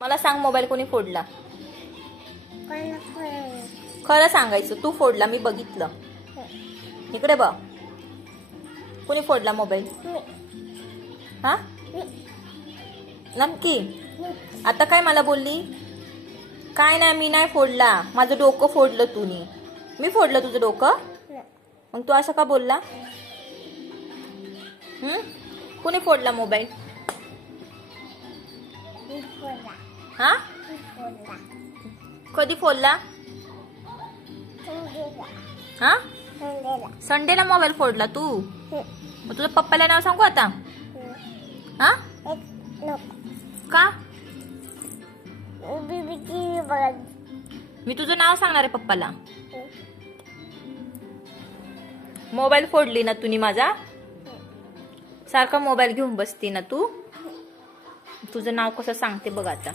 मला सांग, मोबाईल कोणी फोडला? खरं सांगायचं, तू फोडला, मी बघितलं. इकडे बघ, कोणी फोडला मोबाईल? हा, नक्की? आता काय मला बोलली? काय नाही, मी नाही फोडला, माझं डोकं फोडलं तूनी. मी फोडलं तुझं डोकं? मग तू असं का बोलला? कोणी फोडला मोबाईल? हा, कधी फोडला? हा, संडेला मोबाईल फोडला तू? मग तुझ्या पप्पाला नाव सांगू आता? हा, का? मी तुझं नाव सांगणार आहे पप्पाला. मोबाईल फोडली ना तुनी माझा? सारखा मोबाईल घेऊन बसती ना तू? तुझं नाव कसं सांगते बघ आता.